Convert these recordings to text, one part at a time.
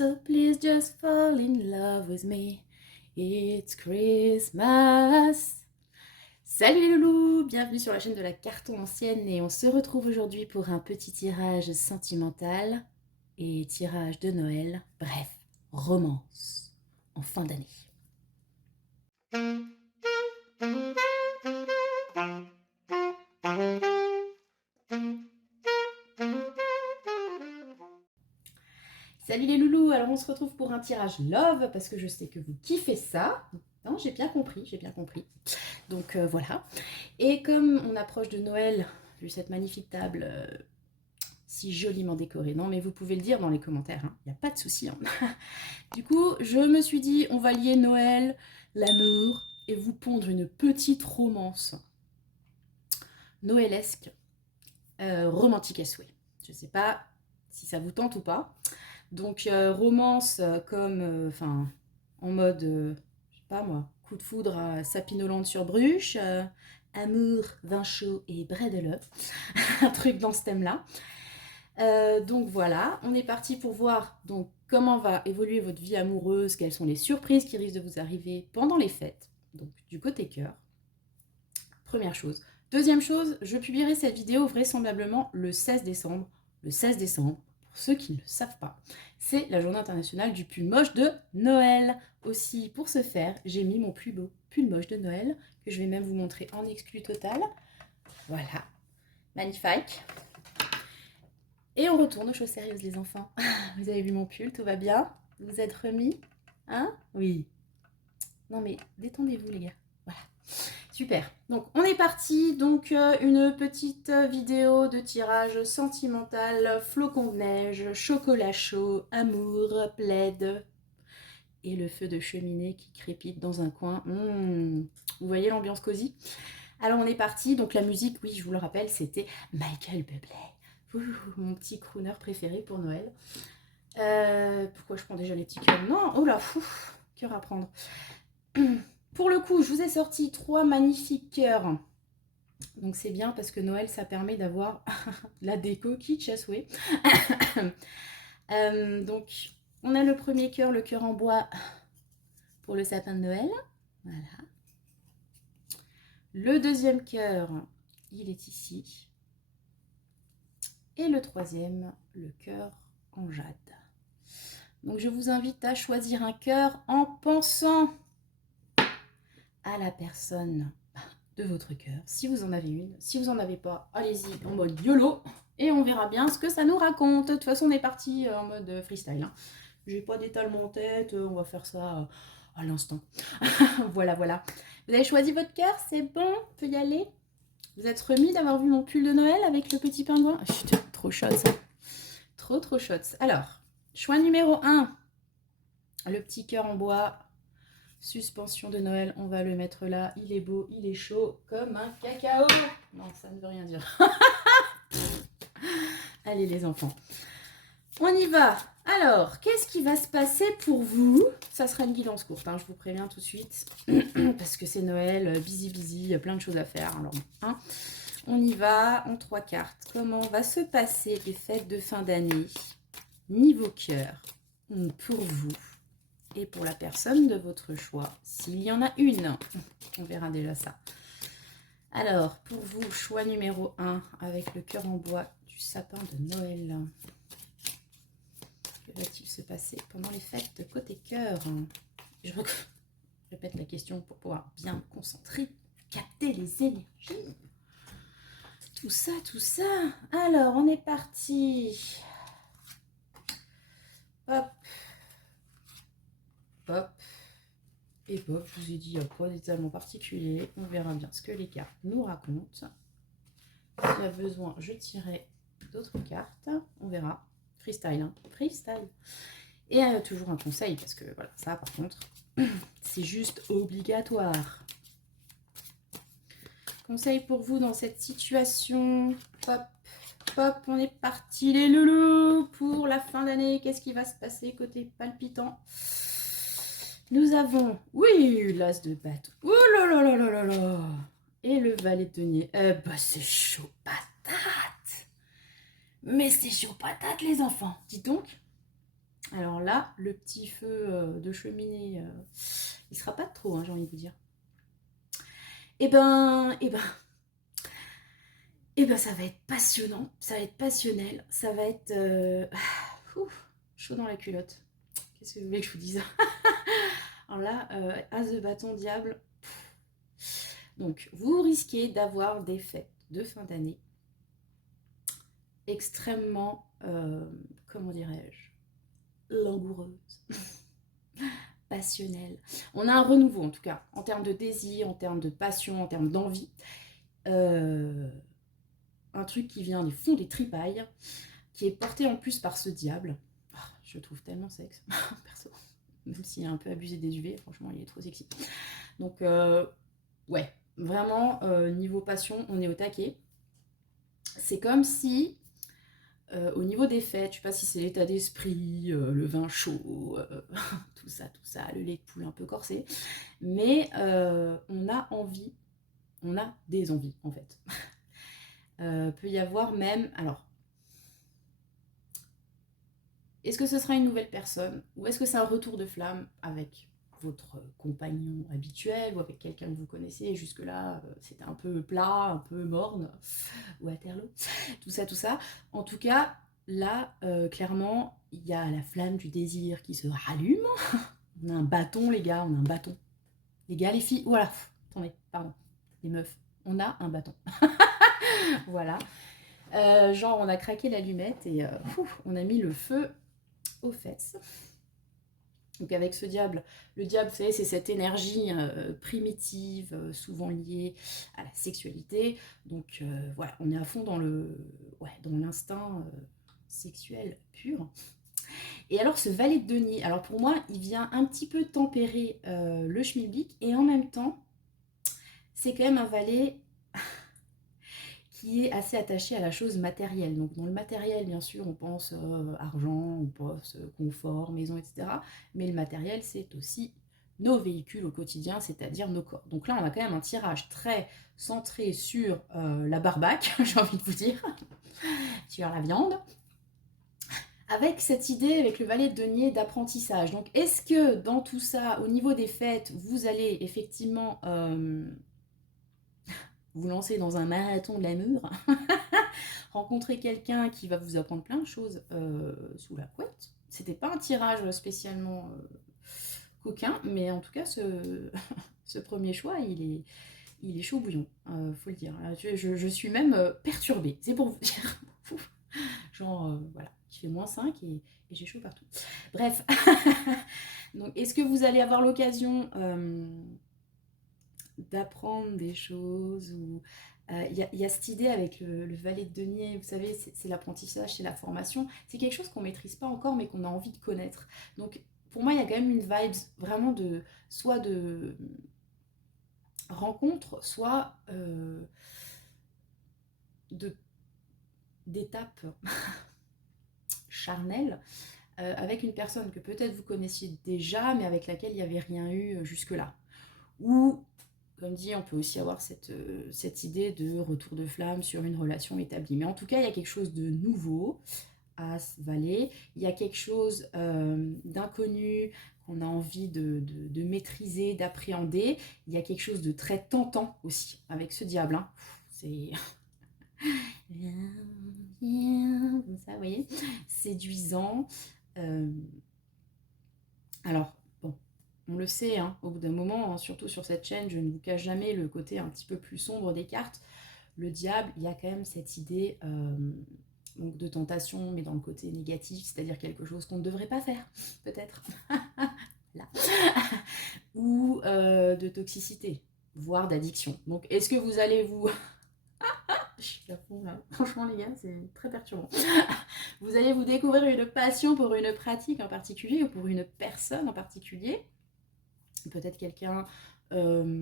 So please just fall in love with me. It's Christmas. Salut les loulous, bienvenue sur la chaîne de la Carton Ancienne et on se retrouve aujourd'hui pour un petit tirage sentimental et tirage de Noël, bref, romance en fin d'année. Salut les loulous, alors on se retrouve pour un tirage love parce que je sais que vous kiffez ça. Non, j'ai bien compris. Donc voilà. Et comme on approche de Noël, vu cette magnifique table si joliment décorée, non mais vous pouvez le dire dans les commentaires, il n'y a pas de souci. Hein. Du coup, je me suis dit, on va lier Noël, l'amour et vous pondre une petite romance noëlesque, romantique à souhait. Je ne sais pas si ça vous tente ou pas. Donc romance comme, en mode, je sais pas moi, coup de foudre à Sapin-Hollande-sur-Bruche, amour, vin chaud et brédeleux, un truc dans ce thème-là. Donc voilà, on est parti pour voir donc comment va évoluer votre vie amoureuse, quelles sont les surprises qui risquent de vous arriver pendant les fêtes, donc du côté cœur. Première chose. Deuxième chose, je publierai cette vidéo vraisemblablement le 16 décembre. Le 16 décembre, pour ceux qui ne le savent pas, c'est la journée internationale du pull moche de Noël. Aussi, pour ce faire, j'ai mis mon plus beau pull moche de Noël, que je vais même vous montrer en exclu total. Voilà, magnifique. Et on retourne aux choses sérieuses, les enfants. Vous avez vu mon pull, tout va bien? Vous êtes remis? Hein? Oui. Non mais, détendez-vous les gars. Voilà. Super, donc on est parti, donc une petite vidéo de tirage sentimental, flocon de neige, chocolat chaud, amour, plaid et le feu de cheminée qui crépite dans un coin. Vous voyez l'ambiance cosy? Alors on est parti, donc la musique, oui je vous le rappelle, c'était Michael Bublé, mon petit crooner préféré pour Noël. Pourquoi je prends déjà les petits cœurs? Non, oh là, cœur à prendre. Pour le coup, je vous ai sorti 3 magnifiques cœurs. Donc c'est bien parce que Noël, ça permet d'avoir la déco kitsch à souhait. Donc on a le premier cœur, le cœur en bois pour le sapin de Noël. Voilà. Le deuxième cœur, il est ici. Et le troisième, le cœur en jade. Donc je vous invite à choisir un cœur en pensant à la personne de votre cœur, si vous en avez une. Si vous n'en avez pas, allez-y en mode YOLO et on verra bien ce que ça nous raconte. De toute façon, on est parti en mode freestyle. J'ai pas d'étalement en tête, on va faire ça à l'instant. Voilà, voilà. Vous avez choisi votre cœur, c'est bon, on peut y aller. Vous êtes remis d'avoir vu mon pull de Noël avec le petit pingouin? Putain, trop chouette ça. Trop chouette. Alors, choix numéro 1, le petit cœur en bois. Suspension de Noël, on va le mettre là. Il est beau, il est chaud, comme un cacao. Non, ça ne veut rien dire. Allez les enfants, on y va. Alors, qu'est-ce qui va se passer pour vous? Ça sera une guidance courte, je vous préviens tout de suite. Parce que c'est Noël, busy, plein de choses à faire. Alors, on y va en 3 cartes. Comment va se passer les fêtes de fin d'année niveau cœur pour vous et pour la personne de votre choix, s'il y en a une. On verra déjà ça. Alors, pour vous, choix numéro 1, avec le cœur en bois du sapin de Noël. Que va-t-il se passer pendant les fêtes de côté cœur? Je répète la question pour pouvoir bien me concentrer, capter les énergies. Tout ça. Alors, on est parti. Hop. Hop. Et pop, je vous ai dit, il n'y a pas d'étalement particulier. On verra bien ce que les cartes nous racontent. S'il y a besoin, je tirerai d'autres cartes. On verra. Freestyle, freestyle. Et toujours un conseil, parce que voilà, ça par contre, c'est juste obligatoire. Conseil pour vous dans cette situation. Hop, on est parti les loulous pour la fin d'année. Qu'est-ce qui va se passer côté palpitant? Nous avons, oui, l'as de bâton. Oh là là là là là là. Et le valet de denier. C'est chaud patate. Mais c'est chaud patate les enfants. Dis donc. Alors là, le petit feu de cheminée, il sera pas de trop, hein, j'ai envie de vous dire. Eh ben, eh ben, eh ben, ça va être passionnant, ça va être passionnel, ça va être chaud dans la culotte. Qu'est-ce que vous voulez que je vous dise? Alors là, as de bâton, diable. Donc, vous risquez d'avoir des fêtes de fin d'année extrêmement, comment dirais-je, langoureuses, passionnelles. On a un renouveau, en tout cas, en termes de désir, en termes de passion, en termes d'envie. Un truc qui vient du fond des tripailles, qui est porté en plus par ce diable. Oh, je le trouve tellement sexe, perso. Même s'il est un peu abusé des UV, franchement, il est trop sexy. Donc, ouais, vraiment, niveau passion, on est au taquet. C'est comme si, au niveau des fêtes, je sais pas si c'est l'état d'esprit, le vin chaud, tout ça, le lait de poule un peu corsé, mais on a envie, on a des envies en fait. Peut y avoir même, alors, est-ce que ce sera une nouvelle personne ou est-ce que c'est un retour de flamme avec votre compagnon habituel ou avec quelqu'un que vous connaissez? Jusque-là, c'était un peu plat, un peu morne, Waterloo, tout ça. En tout cas, là, clairement, il y a la flamme du désir qui se rallume. On a un bâton, les gars, on a un bâton. Les gars, les filles, voilà, attendez, pardon, les meufs, on a un bâton. Voilà. Genre, on a craqué l'allumette et on a mis le feu aux fesses. Donc avec ce diable, le diable, vous savez, c'est cette énergie primitive, souvent liée à la sexualité. Donc voilà, on est à fond dans dans l'instinct sexuel pur. Et alors ce valet de denier, alors pour moi, il vient un petit peu tempérer le schmilblick et en même temps, c'est quand même un valet qui est assez attaché à la chose matérielle. Donc dans le matériel, bien sûr, on pense argent, on pense confort, maison, etc. Mais le matériel, c'est aussi nos véhicules au quotidien, c'est-à-dire nos corps. Donc là, on a quand même un tirage très centré sur la barbaque, j'ai envie de vous dire, sur la viande, avec cette idée, avec le valet de denier, d'apprentissage. Donc est-ce que dans tout ça, au niveau des fêtes, vous allez effectivement vous lancer dans un marathon de l'amour, rencontrer quelqu'un qui va vous apprendre plein de choses sous la couette. C'était pas un tirage spécialement coquin, mais en tout cas, ce premier choix, il est chaud bouillon, faut le dire. Je suis même perturbée, c'est pour vous dire. Genre, voilà, il fait -5 et j'ai chaud partout. Bref, donc est-ce que vous allez avoir l'occasion d'apprendre des choses ou y a cette idée avec le valet de denier, vous savez, c'est l'apprentissage, c'est la formation, c'est quelque chose qu'on maîtrise pas encore mais qu'on a envie de connaître. Donc pour moi, il y a quand même une vibe vraiment de soit de rencontre, soit de d'étape charnelle avec une personne que peut-être vous connaissiez déjà mais avec laquelle il n'y avait rien eu jusque-là. Ou comme dit, on peut aussi avoir cette idée de retour de flamme sur une relation établie. Mais en tout cas, il y a quelque chose de nouveau à ce valet. Il y a quelque chose d'inconnu qu'on a envie de maîtriser, d'appréhender. Il y a quelque chose de très tentant aussi avec ce diable. Hein. C'est... comme ça, vous voyez, séduisant. Alors, bon, on le sait, hein, au bout d'un moment, hein, surtout sur cette chaîne, je ne vous cache jamais le côté un petit peu plus sombre des cartes. Le diable, il y a quand même cette idée donc de tentation, mais dans le côté négatif, c'est-à-dire quelque chose qu'on ne devrait pas faire, peut-être. Là. Ou de toxicité, voire d'addiction. Donc, est-ce que vous allez vous... Je suis à fond là. Franchement, les gars, c'est très perturbant. Vous allez vous découvrir une passion pour une pratique en particulier ou pour une personne en particulier. Peut-être quelqu'un, j'allais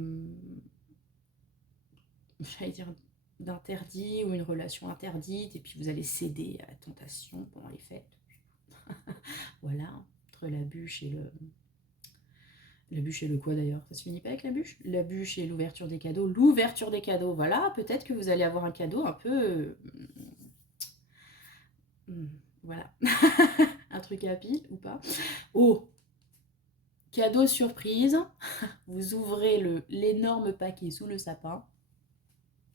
dire, d'interdit ou une relation interdite, et puis vous allez céder à la tentation pendant les fêtes. Voilà, entre la bûche et le... La bûche et le quoi d'ailleurs? Ça se finit pas avec la bûche? La bûche et l'ouverture des cadeaux. L'ouverture des cadeaux, voilà, peut-être que vous allez avoir un cadeau un peu... voilà. truc à pile ou pas. Oh, cadeau surprise, vous ouvrez l'énorme paquet sous le sapin.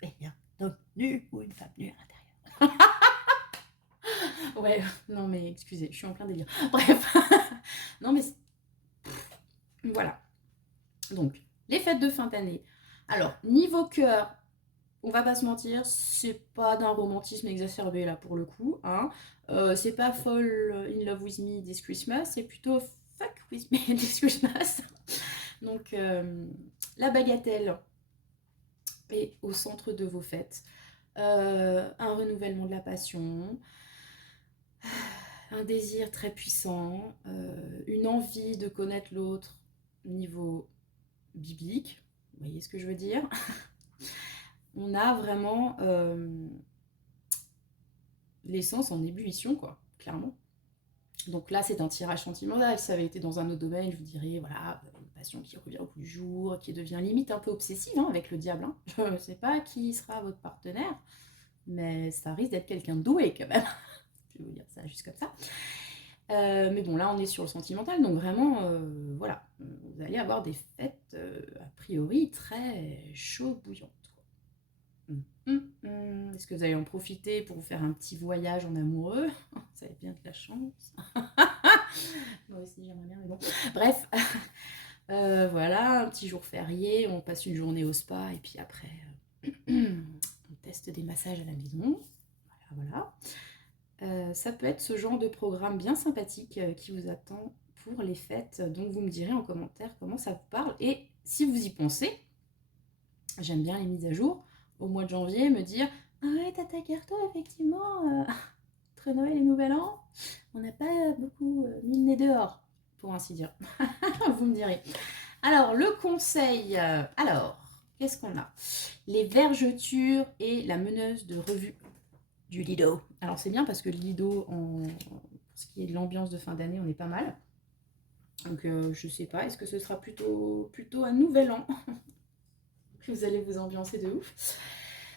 Et il y a un homme nu ou une femme nue à l'intérieur. Ouais, non mais excusez, je suis en plein délire. Bref, non mais voilà. Donc, les fêtes de fin d'année. Alors, niveau cœur, on va pas se mentir, c'est pas d'un romantisme exacerbé là pour le coup. Hein. C'est pas Fall in Love with Me this Christmas, c'est plutôt Fuck with me this Christmas. Donc, la bagatelle est au centre de vos fêtes. Un renouvellement de la passion, un désir très puissant, une envie de connaître l'autre niveau biblique. Vous voyez ce que je veux dire? On a vraiment l'essence en ébullition, quoi, clairement. Donc là, c'est un tirage sentimental. Si ça avait été dans un autre domaine, je vous dirais, voilà, une passion qui revient au bout du jour, qui devient limite un peu obsessive hein, avec le diable. Hein. Je ne sais pas qui sera votre partenaire, mais ça risque d'être quelqu'un de doué quand même. Je vais vous dire ça juste comme ça. Mais bon, là, on est sur le sentimental, donc vraiment, voilà, vous allez avoir des fêtes, a priori, très chaud bouillantes. Est-ce que vous allez en profiter pour vous faire un petit voyage en amoureux? Ça va être bien de la chance. Moi aussi, j'aimerais bien, mais bon. Bref, voilà, un petit jour férié, on passe une journée au spa, et puis après, on teste des massages à la maison. Voilà. Ça peut être ce genre de programme bien sympathique qui vous attend pour les fêtes. Donc vous me direz en commentaire comment ça vous parle. Et si vous y pensez, j'aime bien les mises à jour, au mois de janvier, me dire « Ah ouais, Tata Carto, effectivement, entre Noël et Nouvel An, on n'a pas beaucoup mis le nez dehors, pour ainsi dire. » Vous me direz. Alors, le conseil, qu'est-ce qu'on a? Les vergetures et la meneuse de revue du Lido. Alors c'est bien parce que le Lido, pour ce qui est de l'ambiance de fin d'année, on est pas mal. Donc je sais pas, est-ce que ce sera plutôt un nouvel an que vous allez vous ambiancer de ouf.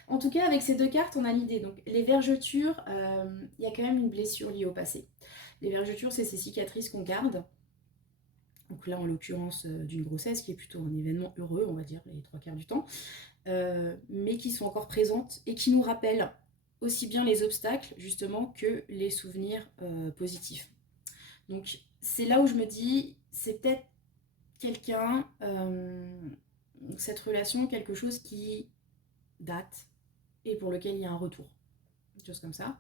En tout cas, avec ces deux cartes, on a l'idée. Donc les vergetures, il y a quand même une blessure liée au passé. Les vergetures, c'est ces cicatrices qu'on garde. Donc là, en l'occurrence, d'une grossesse, qui est plutôt un événement heureux, on va dire, les 3/4 du temps, mais qui sont encore présentes et qui nous rappellent aussi bien les obstacles, justement, que les souvenirs positifs. Donc, c'est là où je me dis, c'est peut-être quelqu'un, cette relation, quelque chose qui date et pour lequel il y a un retour. Une chose comme ça.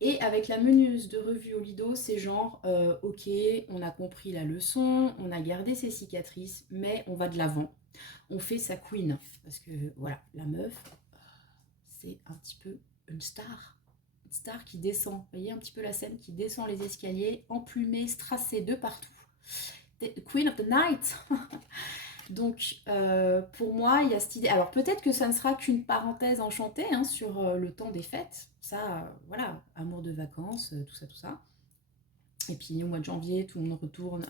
Et avec la meneuse de revue au Lido, c'est genre, ok, on a compris la leçon, on a gardé ses cicatrices, mais on va de l'avant. On fait sa queen. Parce que, voilà, la meuf, c'est un petit peu une star. Une star qui descend. Vous voyez un petit peu la scène qui descend les escaliers, emplumée, strassée de partout. Queen of the Night. Donc, pour moi, il y a cette idée. Alors, peut-être que ça ne sera qu'une parenthèse enchantée hein, sur le temps des fêtes. Ça, voilà, amour de vacances, tout ça, tout ça. Et puis, au mois de janvier, tout le monde retourne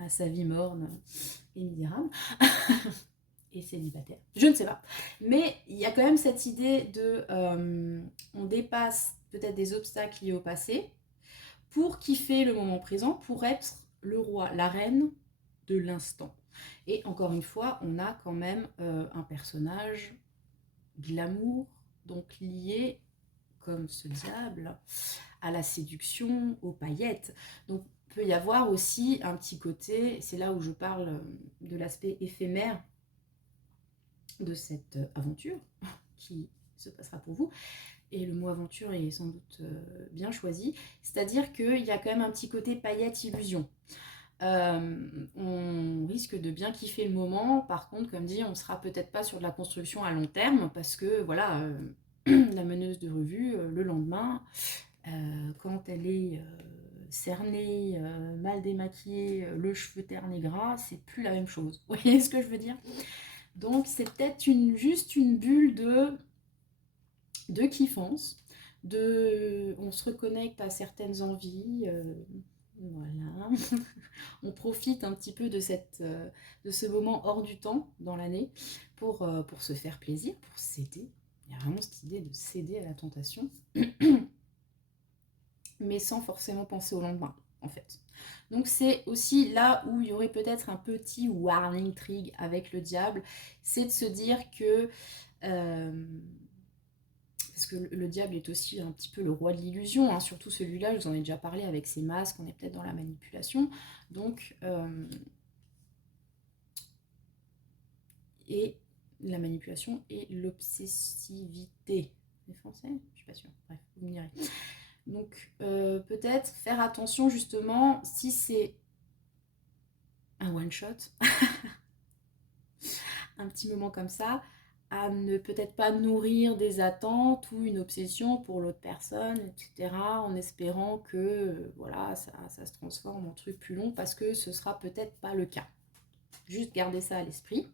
à sa vie morne et misérable. Et célibataire. Je ne sais pas. Mais il y a quand même cette idée de... on dépasse peut-être des obstacles liés au passé pour kiffer le moment présent, pour être le roi, la reine de l'instant. Et encore une fois, on a quand même un personnage glamour, donc lié, comme ce diable, à la séduction, aux paillettes. Donc il peut y avoir aussi un petit côté, c'est là où je parle de l'aspect éphémère de cette aventure qui se passera pour vous. Et le mot aventure est sans doute bien choisi. C'est-à-dire qu'il y a quand même un petit côté paillettes illusion. On risque de bien kiffer le moment. Par contre, comme dit, on ne sera peut-être pas sur de la construction à long terme parce que voilà, la meneuse de revue, le lendemain, quand elle est cernée, mal démaquillée, le cheveu terne et gras, c'est plus la même chose. Vous voyez ce que je veux dire? Donc c'est peut-être juste une bulle de kiffance, on se reconnecte à certaines envies, voilà. On profite un petit peu de ce moment hors du temps dans l'année pour se faire plaisir, pour céder. Il y a vraiment cette idée de céder à la tentation. mais sans forcément penser au lendemain, en fait. Donc c'est aussi là où il y aurait peut-être un petit warning trigger avec le diable, c'est de se dire que... parce que le diable est aussi un petit peu le roi de l'illusion, hein, surtout celui-là, je vous en ai déjà parlé avec ses masques, on est peut-être dans la manipulation. Donc, et la manipulation et l'obsessivité. C'est français? Je suis pas sûre. Bref, vous me direz. Donc, peut-être faire attention justement si c'est un one-shot, un petit moment comme ça, à ne peut-être pas nourrir des attentes ou une obsession pour l'autre personne, etc., en espérant que voilà, ça se transforme en truc plus long, parce que ce sera peut-être pas le cas. Juste garder ça à l'esprit.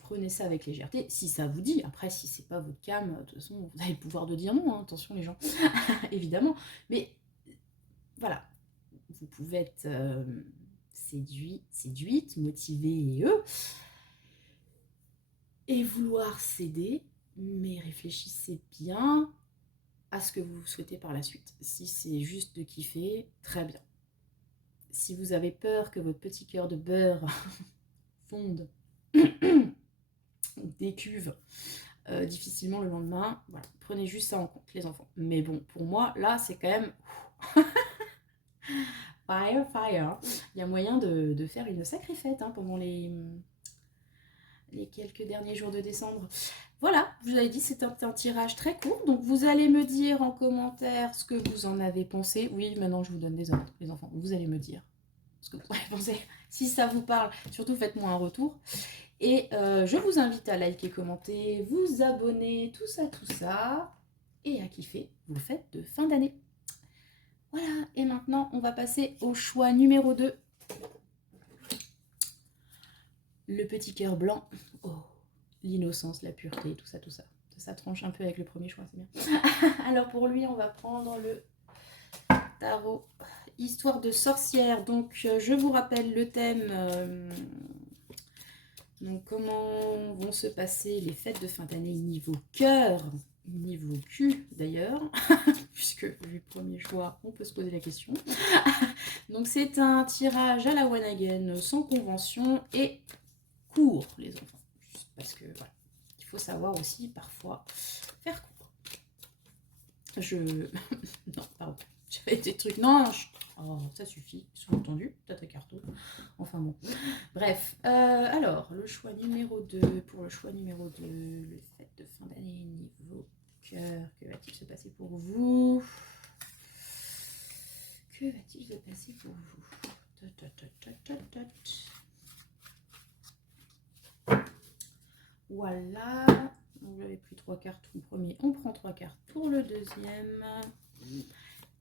Prenez ça avec légèreté, si ça vous dit. Après, si c'est pas votre cam, de toute façon, vous avez le pouvoir de dire non, hein, attention les gens, évidemment. Mais voilà, vous pouvez être séduite, motivé et vouloir céder, mais réfléchissez bien à ce que vous souhaitez par la suite. Si c'est juste de kiffer, très bien. Si vous avez peur que votre petit cœur de beurre fonde, décuve difficilement le lendemain, voilà, prenez juste ça en compte, les enfants. Mais bon, pour moi, là, c'est quand même... fire. Il y a moyen de faire une sacrée fête hein, pendant les quelques derniers jours de décembre. Voilà, je vous avais dit, c'est un tirage très court. Donc, vous allez me dire en commentaire ce que vous en avez pensé. Oui, maintenant, je vous donne des ordres, les enfants. Vous allez me dire ce que vous en avez pensé. Si ça vous parle, surtout faites-moi un retour. Et je vous invite à liker, commenter, vous abonner, tout ça. Et à kiffer vos fêtes de fin d'année. Voilà, et maintenant, on va passer au choix numéro 2. Le petit cœur blanc. Oh, l'innocence, la pureté, tout ça. Ça tranche un peu avec le premier choix, c'est bien. Alors pour lui, on va prendre le tarot Histoire de sorcière. Donc je vous rappelle le thème. Donc comment vont se passer les fêtes de fin d'année niveau cœur, niveau cul d'ailleurs, puisque vu le premier choix, on peut se poser la question. Donc c'est un tirage à la one again, sans convention et court, les enfants. Juste parce que voilà, il faut savoir aussi parfois faire court. Non, pardon. J'avais des trucs... Non, oh, ça suffit, sous-entendu, tata carton. Enfin bon. Bref, alors, le choix numéro 2. Pour le choix numéro 2, le fête de fin d'année niveau cœur. Que va-t-il se passer pour vous? Que va-t-il se passer pour vous? Voilà. Donc j'avais pris 3 cartes pour le premier. On prend 3 cartes pour le deuxième.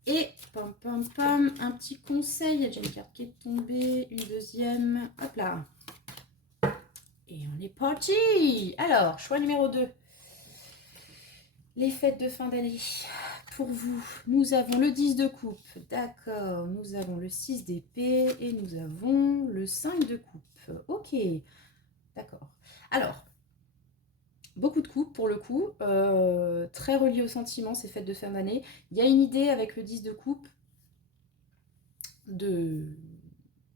Et pam pam pam, un petit conseil. Il y a déjà une carte qui est tombée. Une deuxième. Hop là. Et on est parti. Alors, choix numéro 2. Les fêtes de fin d'année. Pour vous, nous avons le 10 de coupe. D'accord. Nous avons le 6 d'épée. Et nous avons le 5 de coupe. Ok. D'accord. Alors, beaucoup de coupes pour le coup. Très relié aux sentiments, ces fêtes de fin d'année. Il y a une idée avec le 10 de coupe de...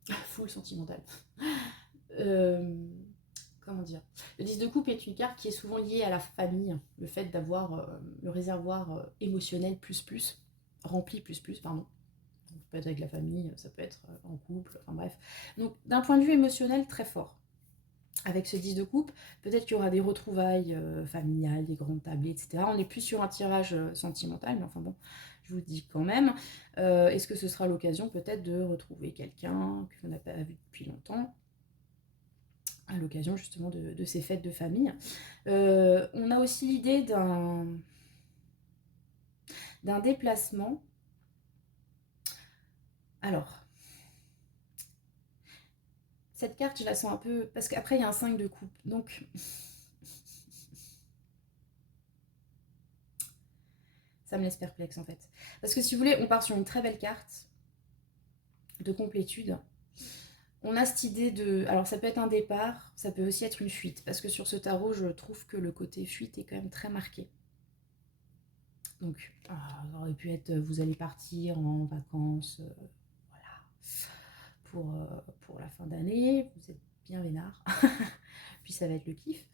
full sentimental. Comment dire, le 10 de coupe est une carte qui est souvent liée à la famille, le fait d'avoir le réservoir émotionnel rempli pardon. Ça peut être avec la famille, ça peut être en couple, enfin bref. Donc d'un point de vue émotionnel très fort. Avec ce 10 de coupe, peut-être qu'il y aura des retrouvailles familiales, des grandes tablées, etc. On n'est plus sur un tirage sentimental, mais enfin bon, je vous dis quand même. Est-ce que ce sera l'occasion peut-être de retrouver quelqu'un que vous n'avez pas vu depuis longtemps, à l'occasion justement de ces fêtes de famille. On a aussi l'idée d'un déplacement. Alors, cette carte, je la sens un peu... Parce qu'après, il y a un 5 de coupe. Donc, ça me laisse perplexe en fait. Parce que si vous voulez, on part sur une très belle carte de complétude. On a cette idée de... Alors, ça peut être un départ, ça peut aussi être une fuite. Parce que sur ce tarot, je trouve que le côté fuite est quand même très marqué. Donc, ça aurait pu être, vous allez partir en vacances, voilà, pour la fin d'année, vous êtes bien vénard, puis ça va être le kiff.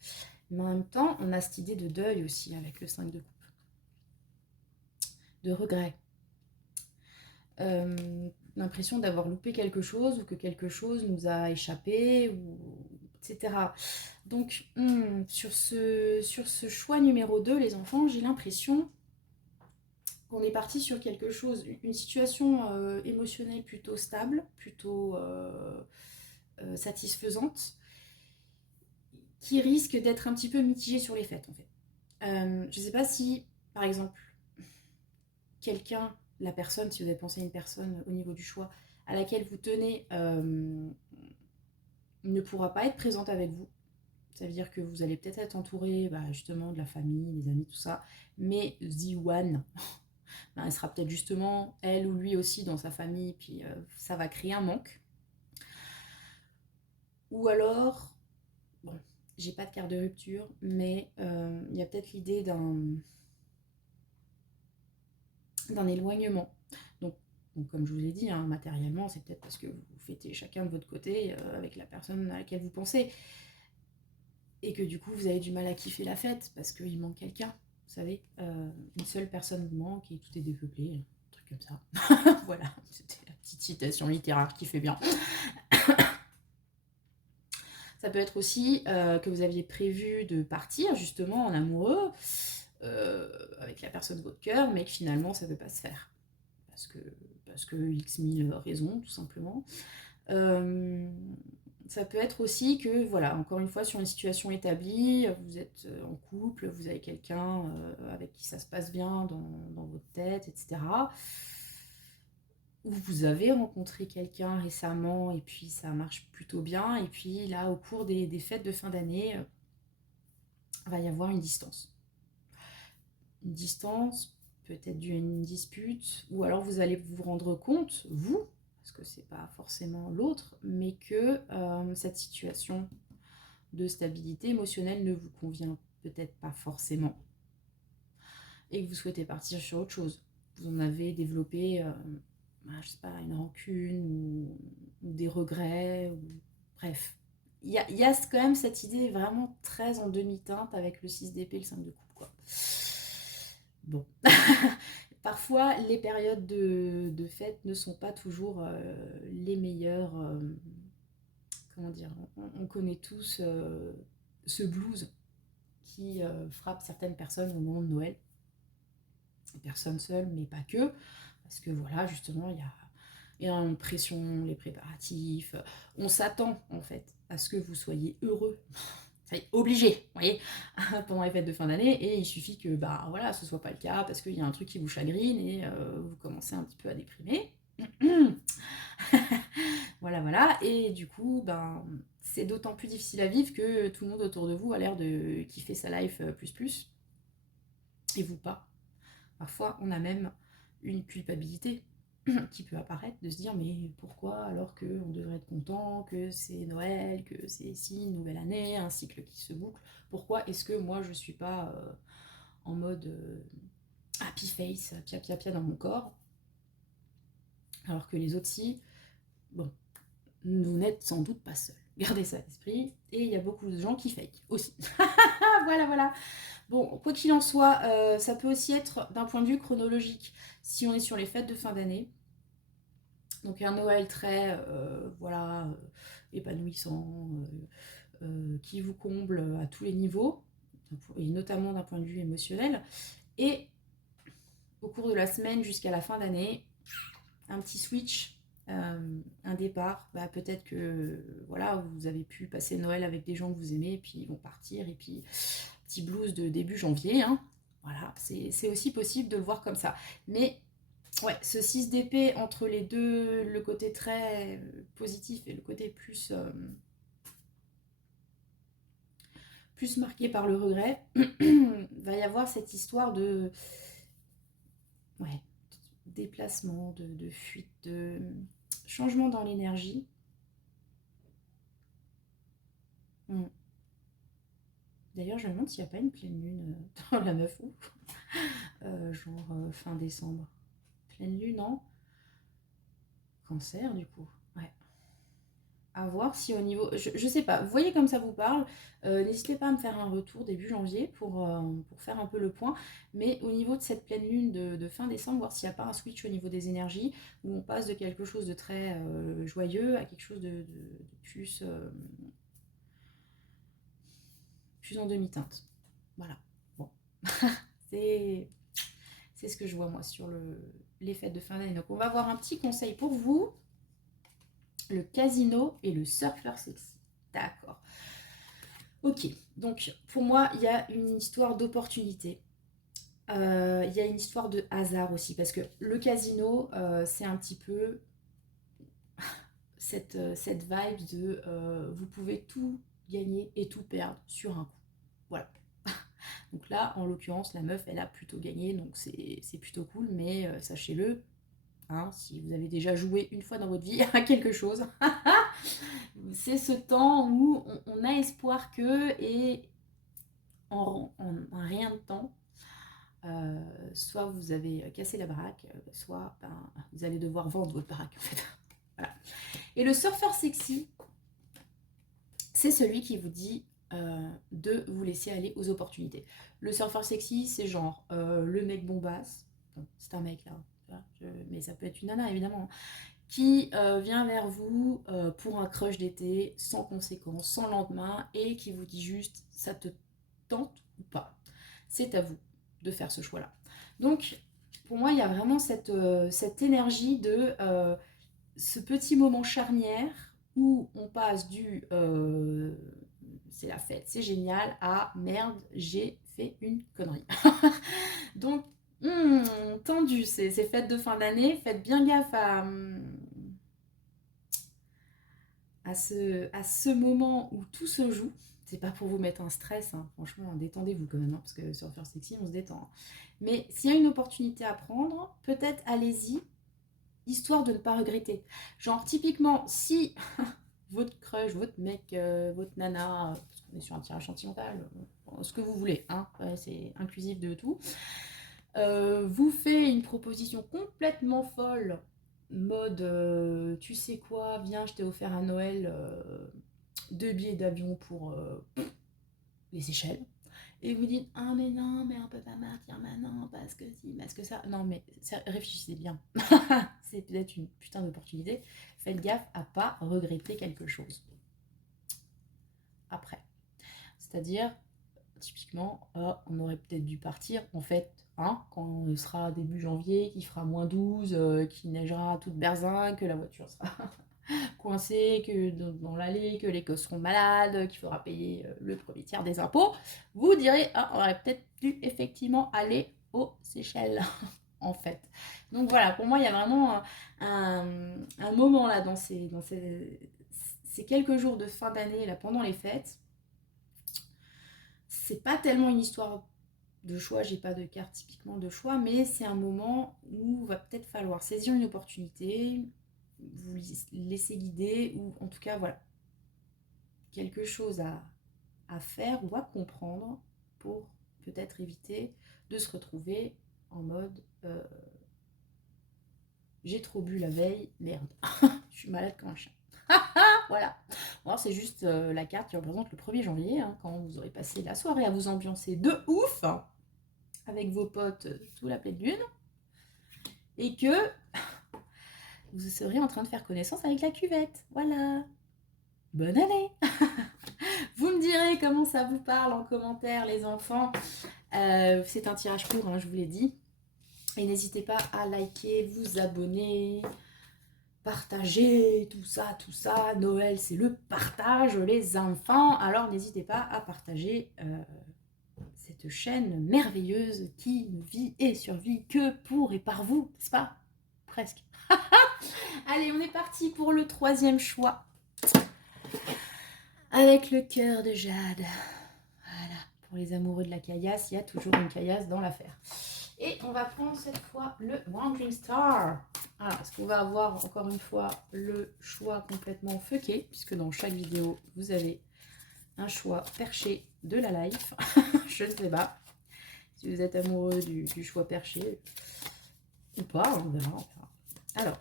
Mais en même temps, on a cette idée de deuil aussi avec le 5 de coupe, de regret. L'impression d'avoir loupé quelque chose ou que quelque chose nous a échappé, ou, etc. Donc, sur ce choix numéro 2, les enfants, j'ai l'impression qu'on est parti sur quelque chose, une situation émotionnelle plutôt stable, plutôt satisfaisante, qui risque d'être un petit peu mitigée sur les fêtes, en fait. Je ne sais pas si, par exemple, quelqu'un, la personne, si vous avez pensé à une personne au niveau du choix, à laquelle vous tenez, ne pourra pas être présente avec vous. Ça veut dire que vous allez peut-être être entouré, justement, de la famille, des amis, tout ça. Mais The One, elle sera peut-être justement, elle ou lui aussi, dans sa famille, puis ça va créer un manque. Ou alors, bon, j'ai pas de carte de rupture, mais il y a peut-être l'idée d'un éloignement. Donc, comme je vous l'ai dit, hein, matériellement, c'est peut-être parce que vous fêtez chacun de votre côté avec la personne à laquelle vous pensez. Et que du coup, vous avez du mal à kiffer la fête parce qu'il manque quelqu'un. Vous savez, une seule personne vous manque et tout est dépeuplé, un truc comme ça. Voilà, c'était la petite citation littéraire qui fait bien. Ça peut être aussi que vous aviez prévu de partir justement en amoureux avec la personne de votre cœur, mais que finalement ça ne peut pas se faire. Parce que X mille raisons, tout simplement. Ça peut être aussi que, voilà, encore une fois, sur une situation établie, vous êtes en couple, vous avez quelqu'un avec qui ça se passe bien dans votre tête, etc. Ou vous avez rencontré quelqu'un récemment et puis ça marche plutôt bien. Et puis là, au cours des fêtes de fin d'année, va y avoir une distance. Une distance, peut-être due à une dispute, ou alors vous allez vous rendre compte, vous, parce que c'est pas forcément l'autre, mais que cette situation de stabilité émotionnelle ne vous convient peut-être pas forcément et que vous souhaitez partir sur autre chose. Vous en avez développé, je sais pas, une rancune ou des regrets, ou... bref. Il y a quand même cette idée vraiment très en demi-teinte avec le 6 d'épée et le 5 de coupe, quoi. Bon. Parfois, les périodes de fête ne sont pas toujours les meilleures. Comment dire, on connaît tous ce blues qui frappe certaines personnes au moment de Noël. Personnes seules, mais pas que. Parce que voilà, justement, il y a une pression, les préparatifs. On s'attend, en fait, à ce que vous soyez heureux. C'est obligé, vous voyez, pendant les fêtes de fin d'année, et il suffit que voilà, ce soit pas le cas parce qu'il y a un truc qui vous chagrine et vous commencez un petit peu à déprimer. Voilà, et du coup, c'est d'autant plus difficile à vivre que tout le monde autour de vous a l'air de kiffer sa life plus, et vous pas. Parfois, on a même une culpabilité qui peut apparaître de se dire mais pourquoi alors qu'on devrait être content, que c'est Noël, que c'est si une nouvelle année, un cycle qui se boucle, pourquoi est-ce que moi je suis pas en mode happy face, pia dans mon corps, alors que les autres si, bon, vous n'êtes sans doute pas seul. Gardez ça à l'esprit, et il y a beaucoup de gens qui fake aussi. Voilà. Bon, quoi qu'il en soit, ça peut aussi être d'un point de vue chronologique, si on est sur les fêtes de fin d'année. Donc un Noël très, épanouissant, qui vous comble à tous les niveaux, et notamment d'un point de vue émotionnel. Et au cours de la semaine jusqu'à la fin d'année, un petit switch, un départ. Peut-être que voilà, vous avez pu passer Noël avec des gens que vous aimez, et puis ils vont partir, et puis petit blues de début janvier. Hein. Voilà, c'est aussi possible de le voir comme ça. Mais ouais, ce 6 d'épée entre les deux, le côté très positif et le côté plus marqué par le regret, va y avoir cette histoire de ouais, déplacement, de fuite, de changement dans l'énergie. D'ailleurs, je me demande s'il n'y a pas une pleine lune dans la 9 août. Genre fin décembre. Pleine lune, non? Cancer, du coup. Ouais. À voir si au niveau... Je sais pas, vous voyez comme ça vous parle. N'hésitez pas à me faire un retour début janvier pour faire un peu le point. Mais au niveau de cette pleine lune de fin décembre, voir s'il n'y a pas un switch au niveau des énergies, où on passe de quelque chose de très joyeux à quelque chose de plus, plus en demi-teinte. Voilà. Bon. C'est ce que je vois moi sur les fêtes de fin d'année. Donc on va avoir un petit conseil pour vous. Le casino et le surfeur sexy. D'accord. Ok, donc pour moi, il y a une histoire d'opportunité. Il y a une histoire de hasard aussi, parce que le casino, c'est un petit peu cette vibe de vous pouvez tout gagner et tout perdre sur un coup. Voilà. Donc là, en l'occurrence, la meuf, elle a plutôt gagné, donc c'est plutôt cool, mais sachez-le, hein, si vous avez déjà joué une fois dans votre vie à quelque chose, c'est ce temps où on a espoir que, et en rien de temps, soit vous avez cassé la baraque, soit ben, vous allez devoir vendre votre baraque en fait. Voilà. Et le surfeur sexy, c'est celui qui vous dit de vous laisser aller aux opportunités. Le surfeur sexy, c'est genre le mec bombasse, bon, c'est un mec là, mais ça peut être une nana évidemment, qui vient vers vous pour un crush d'été, sans conséquence, sans lendemain, et qui vous dit juste ça te tente ou pas. C'est à vous de faire ce choix-là. Donc, pour moi, il y a vraiment cette énergie de ce petit moment charnière où on passe du c'est la fête, c'est génial, à merde, j'ai fait une connerie. Donc, tendu, ces fêtes de fin d'année, faites bien gaffe à ce moment où tout se joue. C'est pas pour vous mettre un stress, hein. Franchement, détendez-vous quand même, hein, parce que surfer sexy, on se détend. Hein. Mais s'il y a une opportunité à prendre, peut-être allez-y, histoire de ne pas regretter. Genre, typiquement, si votre crush, votre mec, votre nana, parce qu'on est sur un tirage sentimental, ce que vous voulez, hein, ouais, c'est inclusif de tout, vous fait une proposition complètement folle, mode tu sais quoi, viens, je t'ai offert à Noël 2 billets d'avion pour les Seychelles. Et vous dites ah mais non, mais on peut pas partir maintenant parce que si, parce que ça. Non mais réfléchissez bien. C'est peut-être une putain d'opportunité. Faites gaffe à pas regretter quelque chose après. C'est-à-dire, typiquement, on aurait peut-être dû partir en fait, hein, quand il sera début janvier, qu'il fera -12, qu'il neigera toute berzingue, que la voiture sera coincée, que dans l'allée, que les gosses seront malades, qu'il faudra payer le premier tiers des impôts, vous direz, ah, on aurait peut-être dû effectivement aller aux Seychelles, en fait. Donc voilà, pour moi, il y a vraiment un moment là ces quelques jours de fin d'année, là, pendant les fêtes. C'est pas tellement une histoire de choix, j'ai pas de carte typiquement de choix, mais c'est un moment où va peut-être falloir saisir une opportunité, vous laisser guider, ou en tout cas, voilà, quelque chose à faire ou à comprendre pour peut-être éviter de se retrouver en mode j'ai trop bu la veille, merde, je suis malade comme un chien. Voilà. Alors c'est juste la carte qui représente le 1er janvier, hein, quand vous aurez passé la soirée à vous ambiancer de ouf, hein, avec vos potes sous la pleine lune, et que vous serez en train de faire connaissance avec la cuvette. Voilà. Bonne année. Vous me direz comment ça vous parle en commentaire, les enfants. C'est un tirage court, hein, je vous l'ai dit. Et n'hésitez pas à liker, vous abonner, partager, tout ça, tout ça. Noël, c'est le partage, les enfants. Alors n'hésitez pas à partager cette chaîne merveilleuse qui ne vit et survit que pour et par vous, n'est-ce pas? Presque. Allez, on est parti pour le 3e choix. Avec le cœur de Jade. Voilà, pour les amoureux de la caillasse, il y a toujours une caillasse dans l'affaire. Et on va prendre cette fois le Wandering Star. Alors, est-ce qu'on va avoir encore une fois le choix complètement fucké, puisque dans chaque vidéo, vous avez un choix perché de la life. Je ne sais pas. Si vous êtes amoureux du choix perché, ou pas, on verra, on verra. Alors,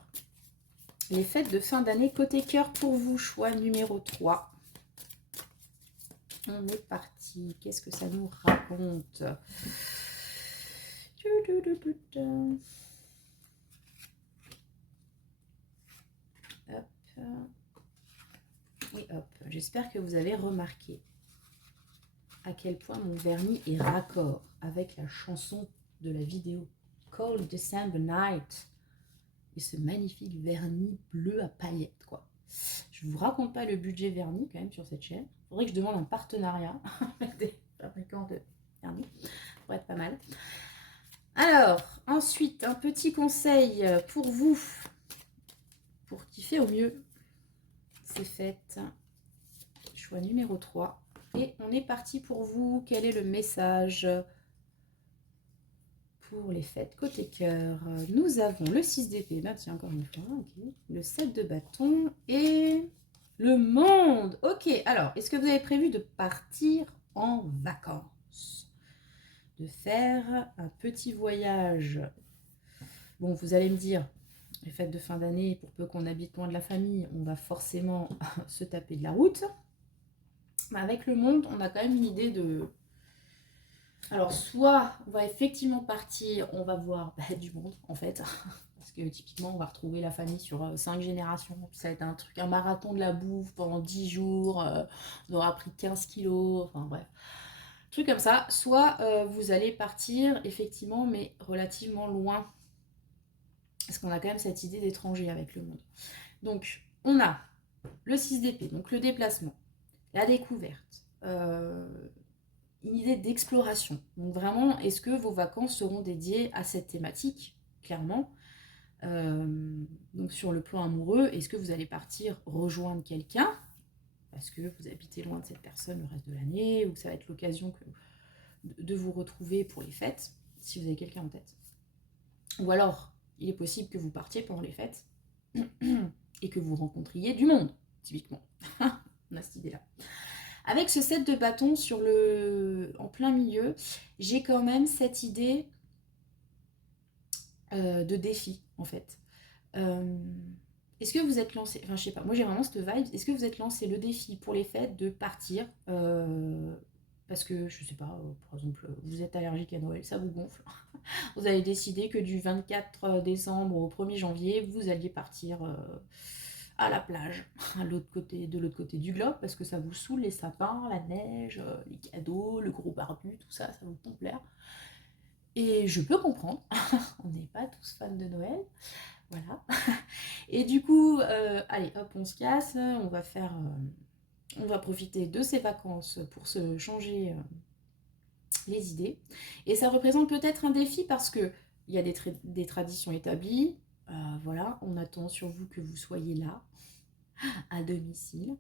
les fêtes de fin d'année côté cœur pour vous, choix numéro 3. On est parti. Qu'est-ce que ça nous raconte? Hop. Oui, hop. J'espère que vous avez remarqué à quel point mon vernis est raccord avec la chanson de la vidéo Cold December Night et ce magnifique vernis bleu à paillettes, quoi. Je vous raconte pas le budget vernis quand même sur cette chaîne. Il faudrait que je demande un partenariat avec des fabricants de vernis. Ça pourrait être pas mal. Alors, ensuite, un petit conseil pour vous, pour kiffer au mieux ces fêtes. Choix numéro 3. Et on est parti pour vous. Quel est le message pour les fêtes côté cœur? Nous avons le 6 d'épée, ben tiens, encore une fois, okay. Le 7 de bâton et le monde. Ok, alors, est-ce que vous avez prévu de partir en vacances? De faire un petit voyage? Bon, vous allez me dire, les fêtes de fin d'année, pour peu qu'on habite loin de la famille, on va forcément se taper de la route. Mais avec le monde, on a quand même une idée de... Alors, soit on va effectivement partir, on va voir du monde, en fait. Parce que typiquement, on va retrouver la famille sur 5 générations. Ça va être un truc, un marathon de la bouffe pendant 10 jours. On aura pris 15 kilos, enfin bref. Truc comme ça. Soit vous allez partir, effectivement, mais relativement loin. Parce qu'on a quand même cette idée d'étranger avec le monde. Donc, on a le 6 d'épée, donc le déplacement, la découverte, une idée d'exploration. Donc vraiment, est-ce que vos vacances seront dédiées à cette thématique? Clairement. Donc sur le plan amoureux, est-ce que vous allez partir rejoindre quelqu'un parce que vous habitez loin de cette personne le reste de l'année, ou que ça va être l'occasion de vous retrouver pour les fêtes, si vous avez quelqu'un en tête. Ou alors, il est possible que vous partiez pendant les fêtes et que vous rencontriez du monde, typiquement. On a cette idée-là. Avec ce 7 de bâton en plein milieu, j'ai quand même cette idée de défi, en fait. Est-ce que vous êtes lancé, enfin je sais pas, moi j'ai vraiment cette vibe, est-ce que vous êtes lancé le défi pour les fêtes de partir parce que, je sais pas, par exemple, vous êtes allergique à Noël, ça vous gonfle. Vous avez décidé que du 24 décembre au 1er janvier, vous alliez partir à la plage, de l'autre côté du globe, parce que ça vous saoule les sapins, la neige, les cadeaux, le gros barbu, tout ça, ça vous tombe l'air. Et je peux comprendre, on n'est pas tous fans de Noël, voilà. Et du coup, allez, hop, on se casse, on va profiter de ces vacances pour se changer les idées. Et ça représente peut-être un défi parce que il y a des traditions établies, voilà, on attend sur vous que vous soyez là, à domicile,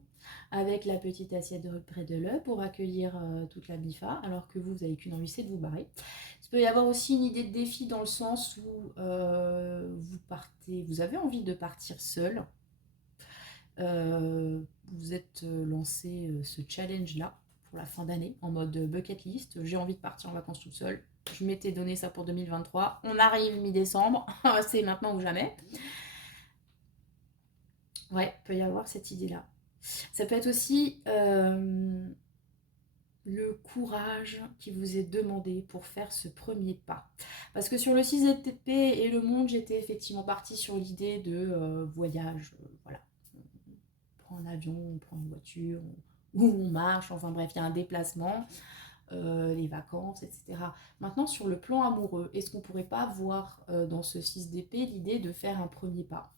avec la petite assiette près de l'œuf pour accueillir toute la MIFA, alors que vous n'avez qu'une envie, c'est de vous barrer. Il peut y avoir aussi une idée de défi dans le sens où vous avez envie de partir seul. Vous êtes lancé ce challenge-là pour la fin d'année, en mode bucket list. J'ai envie de partir en vacances toute seule. Je m'étais donné ça pour 2023. On arrive mi-décembre, c'est maintenant ou jamais. Ouais, il peut y avoir cette idée-là. Ça peut être aussi le courage qui vous est demandé pour faire ce premier pas. Parce que sur le 6 ZTP et le monde, j'étais effectivement partie sur l'idée de voyage. Voilà. On prend un avion, on prend une voiture, ou on marche, enfin bref, il y a un déplacement, les vacances, etc. Maintenant, sur le plan amoureux, est-ce qu'on ne pourrait pas voir dans ce 6 d'épée l'idée de faire un premier pas?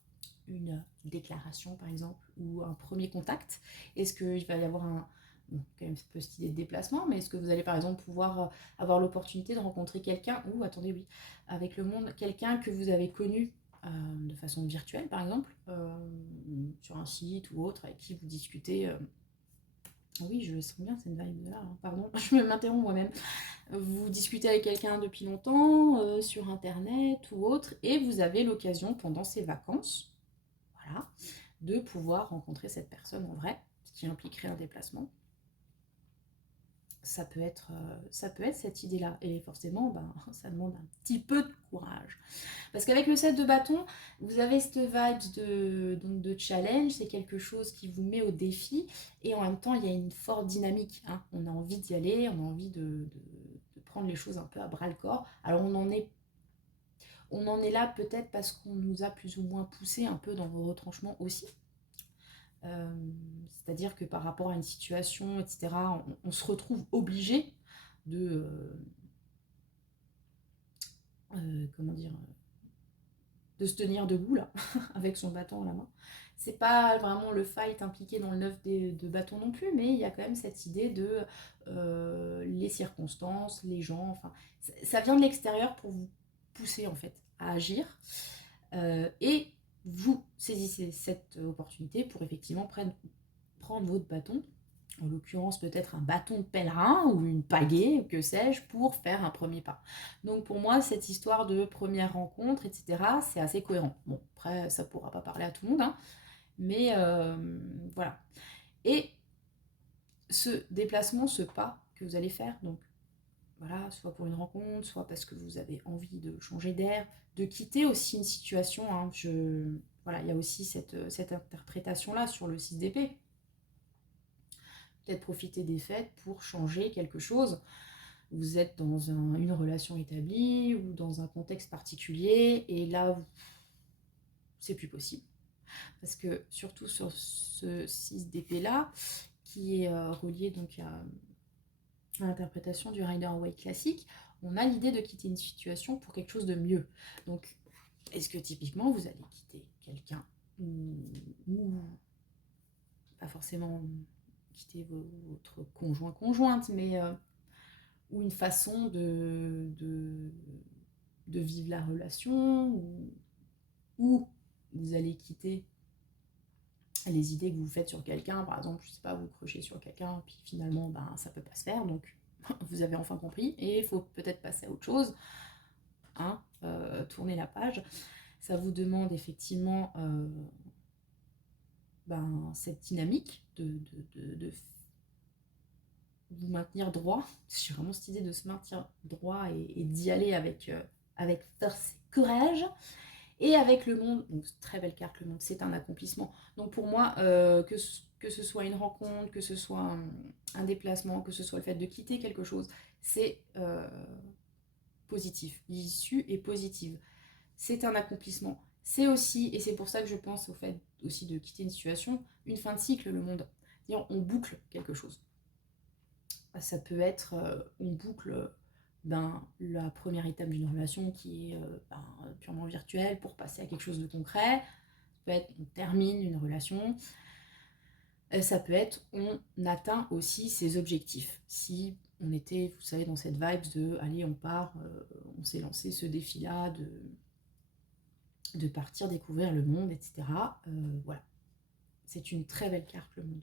Une déclaration par exemple, ou un premier contact? Est-ce qu'il va y avoir bon, quand même cette idée de déplacement, mais est-ce que vous allez par exemple pouvoir avoir l'opportunité de rencontrer quelqu'un, ou attendez, oui, avec le monde, quelqu'un que vous avez connu de façon virtuelle par exemple, sur un site ou autre, avec qui vous discutez. Oui, je sens bien cette vibe-là, hein. Pardon, je m'interromps moi-même. Vous discutez avec quelqu'un depuis longtemps, sur internet ou autre, et vous avez l'occasion pendant ces vacances, voilà, de pouvoir rencontrer cette personne en vrai, ce qui impliquerait un déplacement. ça peut être cette idée-là. Et forcément, ben, ça demande un petit peu de courage. Parce qu'avec le 7 de bâton, vous avez cette vibe donc de challenge, c'est quelque chose qui vous met au défi, et en même temps, il y a une forte dynamique, hein. On a envie d'y aller, on a envie de prendre les choses un peu à bras-le-corps. Alors on en est là peut-être parce qu'on nous a plus ou moins poussé un peu dans vos retranchements aussi. Euh, C'est-à-dire que par rapport à une situation, etc., on se retrouve obligé de... comment dire, de se tenir debout là, avec son bâton à la main. C'est pas vraiment le fight impliqué dans le 9 de bâton non plus, mais il y a quand même cette idée de les circonstances, les gens, enfin, ça vient de l'extérieur pour vous pousser en fait à agir. Et vous saisissez cette opportunité pour effectivement prendre votre bâton, en l'occurrence peut-être un bâton de pèlerin ou une pagaie, ou que sais-je, pour faire un premier pas. Donc pour moi, cette histoire de première rencontre, etc., c'est assez cohérent. Bon, après, ça ne pourra pas parler à tout le monde, hein, mais voilà. Et ce déplacement, ce pas que vous allez faire, donc voilà, soit pour une rencontre, soit parce que vous avez envie de changer d'air, de quitter aussi une situation, hein, voilà, il y a aussi cette interprétation-là sur le 6 d'épée. Peut-être profiter des fêtes pour changer quelque chose. Vous êtes dans une relation établie ou dans un contexte particulier et là, c'est plus possible. Parce que surtout sur ce 6 d'épée là, qui est relié donc à l'interprétation du Rider-Waite classique, on a l'idée de quitter une situation pour quelque chose de mieux. Donc, est-ce que typiquement vous allez quitter quelqu'un ou pas forcément quitter votre conjointe, mais ou une façon de vivre la relation, ou vous allez quitter les idées que vous faites sur quelqu'un, par exemple, je sais pas, vous crochez sur quelqu'un, puis finalement, ben, ça peut pas se faire, donc vous avez enfin compris, et il faut peut-être passer à autre chose, hein, tourner la page. Ça vous demande effectivement ben, cette dynamique de vous maintenir droit. J'ai vraiment cette idée de se maintenir droit et d'y aller avec force et courage. Et avec le monde, donc très belle carte, le monde, c'est un accomplissement. Donc pour moi, que ce soit une rencontre, que ce soit un déplacement, que ce soit le fait de quitter quelque chose, c'est positif. L'issue est positive. C'est un accomplissement. C'est aussi, et c'est pour ça que je pense au fait aussi de quitter une situation, une fin de cycle, le monde. C'est-à-dire, on boucle quelque chose. Ça peut être, on boucle la première étape d'une relation qui est purement virtuelle pour passer à quelque chose de concret. Ça peut être, on termine une relation. Ça peut être, on atteint aussi ses objectifs. Si on était, vous savez, dans cette vibe de, allez, on part, on s'est lancé ce défi-là de partir découvrir le monde, etc. Voilà. C'est une très belle carte, le monde.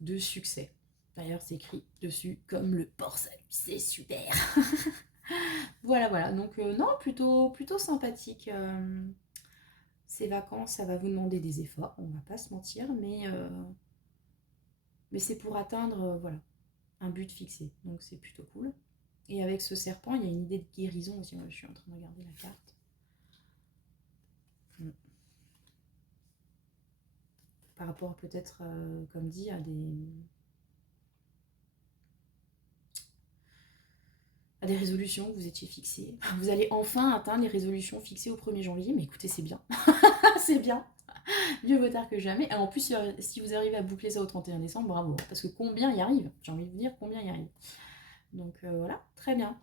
De succès. D'ailleurs, c'est écrit dessus comme le port salut, c'est super. Voilà, voilà. Donc, non, plutôt sympathique. Ces vacances, ça va vous demander des efforts, on va pas se mentir, mais c'est pour atteindre voilà, un but fixé. Donc, c'est plutôt cool. Et avec ce serpent, il y a une idée de guérison aussi. Moi, je suis en train de regarder la carte. Par rapport peut-être, comme dit, à des résolutions que vous étiez fixées. Vous allez enfin atteindre les résolutions fixées au 1er janvier, mais écoutez, c'est bien. C'est bien. Mieux vaut tard que jamais. Et en plus, si vous arrivez à boucler ça au 31 décembre, bravo. Parce que combien y arrive? J'ai envie de vous dire combien y arrive. Donc voilà, très bien.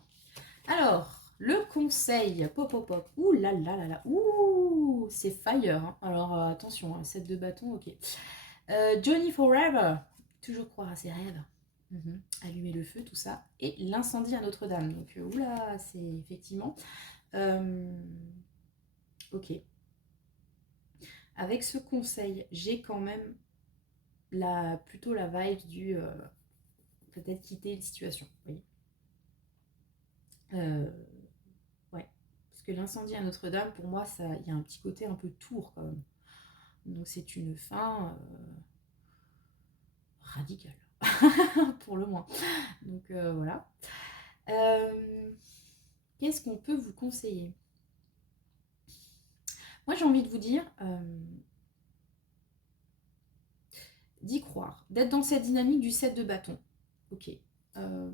Alors, le conseil, pop pop pop. Ouh là là là là. Ouh, c'est fire, hein. Alors attention, 7 de bâton, ok. Johnny Forever. Toujours croire à ses rêves. Allumer le feu, tout ça. Et l'incendie à Notre-Dame. Donc, oula, c'est effectivement... ok. Avec ce conseil, j'ai quand même plutôt la vibe du peut-être quitter une situation. Vous voyez, ouais. Parce que l'incendie à Notre-Dame, pour moi, il y a un petit côté un peu tour quand même. Donc c'est une fin radicale. pour le moins. Donc voilà. Qu'est-ce qu'on peut vous conseiller? Moi, j'ai envie de vous dire d'y croire, d'être dans cette dynamique du 7 de bâton. Ok. Euh,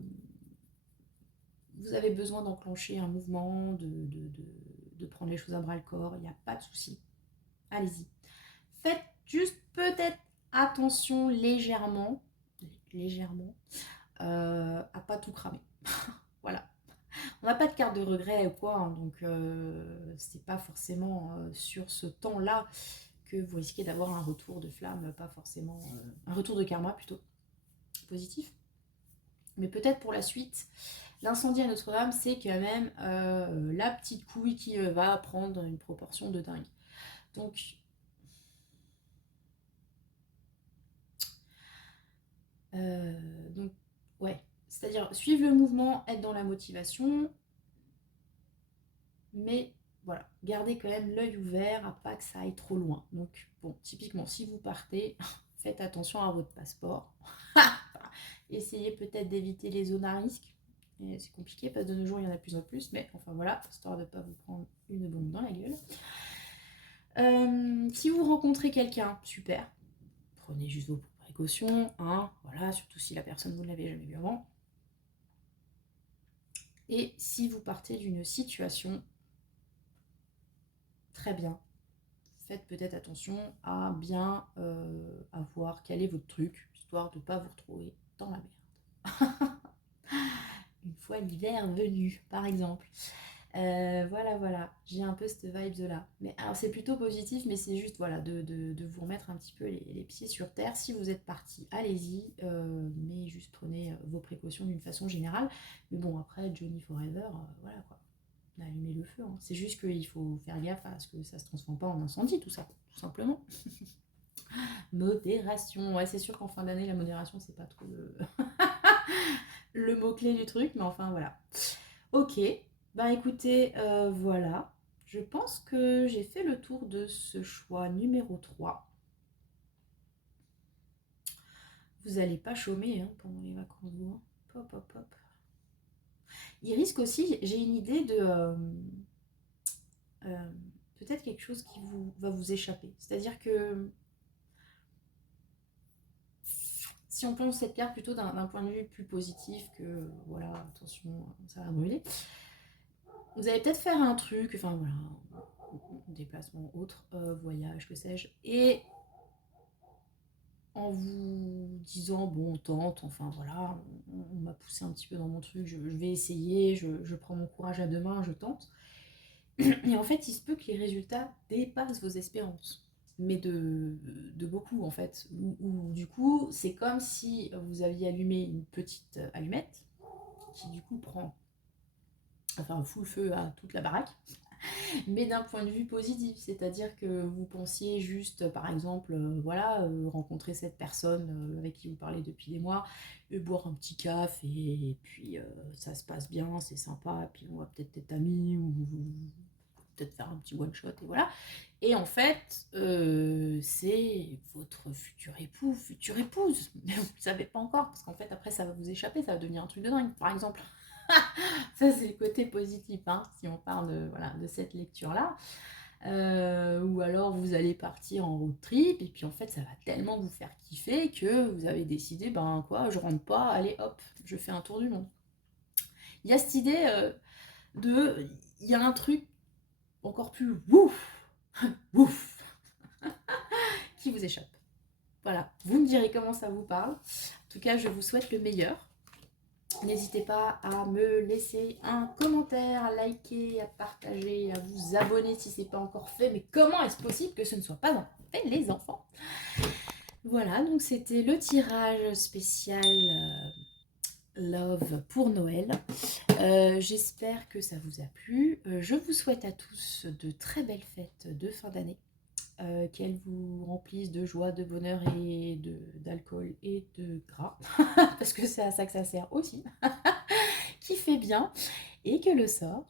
vous avez besoin d'enclencher un mouvement, de prendre les choses à bras le corps, il n'y a pas de souci. Allez-y. Faites juste peut-être attention légèrement à pas tout cramer. Voilà. On n'a pas de carte de regret ou quoi, hein, donc c'est pas forcément sur ce temps-là que vous risquez d'avoir un retour de flamme, pas forcément un retour de karma plutôt positif. Mais peut-être pour la suite, l'incendie à Notre-Dame, c'est quand même la petite couille qui va prendre une proportion de dingue. Donc, donc ouais, c'est-à-dire suivre le mouvement, être dans la motivation, mais voilà, gardez quand même l'œil ouvert à pas que ça aille trop loin. Donc bon, typiquement, si vous partez, faites attention à votre passeport. Essayez peut-être d'éviter les zones à risque. C'est compliqué parce que de nos jours, il y en a de plus en plus, mais enfin voilà, histoire de ne pas vous prendre une bombe dans la gueule. Si vous rencontrez quelqu'un, super, prenez juste vos précautions, hein, voilà, surtout si la personne vous ne l'avez jamais vue avant. Et si vous partez d'une situation, très bien, faites peut-être attention à bien voir quel est votre truc, histoire de ne pas vous retrouver dans la merde. Une fois l'hiver venu, par exemple. Voilà, j'ai un peu cette vibe là. Mais alors c'est plutôt positif, mais c'est juste voilà de vous remettre un petit peu les pieds sur terre. Si vous êtes parti, allez-y, mais juste prenez vos précautions d'une façon générale. Mais bon, après, Johnny Forever, voilà quoi. On a allumé le feu, hein. C'est juste qu'il faut faire gaffe à ce que ça se transforme pas en incendie, tout ça, tout simplement. Modération. Ouais, c'est sûr qu'en fin d'année, la modération, c'est pas trop le mot-clé du truc, mais enfin voilà. Ok, bah écoutez, voilà. Je pense que j'ai fait le tour de ce choix numéro 3. Vous n'allez pas chômer hein, pendant les vacances, vous. Hein. Hop, hop, hop. Il risque aussi, j'ai une idée de peut-être quelque chose qui va vous échapper. C'est-à-dire que si on plonge cette carte plutôt d'un point de vue plus positif que, voilà, attention, ça va brûler, vous allez peut-être faire un truc, enfin voilà, déplacement autre, voyage, que sais-je, et en vous disant, bon, on tente, enfin voilà, on m'a poussé un petit peu dans mon truc, je vais essayer, je prends mon courage à deux mains, je tente. Et en fait, il se peut que les résultats dépassent vos espérances. Mais de beaucoup en fait. Ou du coup, c'est comme si vous aviez allumé une petite allumette qui du coup prend, enfin fout le feu à toute la baraque, mais d'un point de vue positif, c'est-à-dire que vous pensiez juste, par exemple, voilà, rencontrer cette personne avec qui vous parlez depuis des mois, et boire un petit café, et puis ça se passe bien, c'est sympa, et puis on va peut-être être amis, ou peut-être faire un petit one-shot, et voilà. Et en fait, c'est votre futur époux, future épouse, mais vous ne savez pas encore, parce qu'en fait, après, ça va vous échapper, ça va devenir un truc de dingue, par exemple. Ça, c'est le côté positif, hein, si on parle de, voilà, de cette lecture-là. Ou alors, vous allez partir en road trip, et puis en fait, ça va tellement vous faire kiffer que vous avez décidé, ben quoi, je rentre pas, allez hop, je fais un tour du monde. Il y a cette idée il y a un truc encore plus ouf, ouf, qui vous échappe. Voilà, vous me direz comment ça vous parle. En tout cas, je vous souhaite le meilleur. N'hésitez pas à me laisser un commentaire, à liker, à partager, à vous abonner si ce n'est pas encore fait. Mais comment est-ce possible que ce ne soit pas encore fait, les enfants? Voilà, donc c'était le tirage spécial Love pour Noël. J'espère que ça vous a plu. Je vous souhaite à tous de très belles fêtes de fin d'année. Qu'elles vous remplissent de joie, de bonheur et d'alcool et de gras. Parce que c'est à ça que ça sert aussi. Qui fait bien. Et que le sort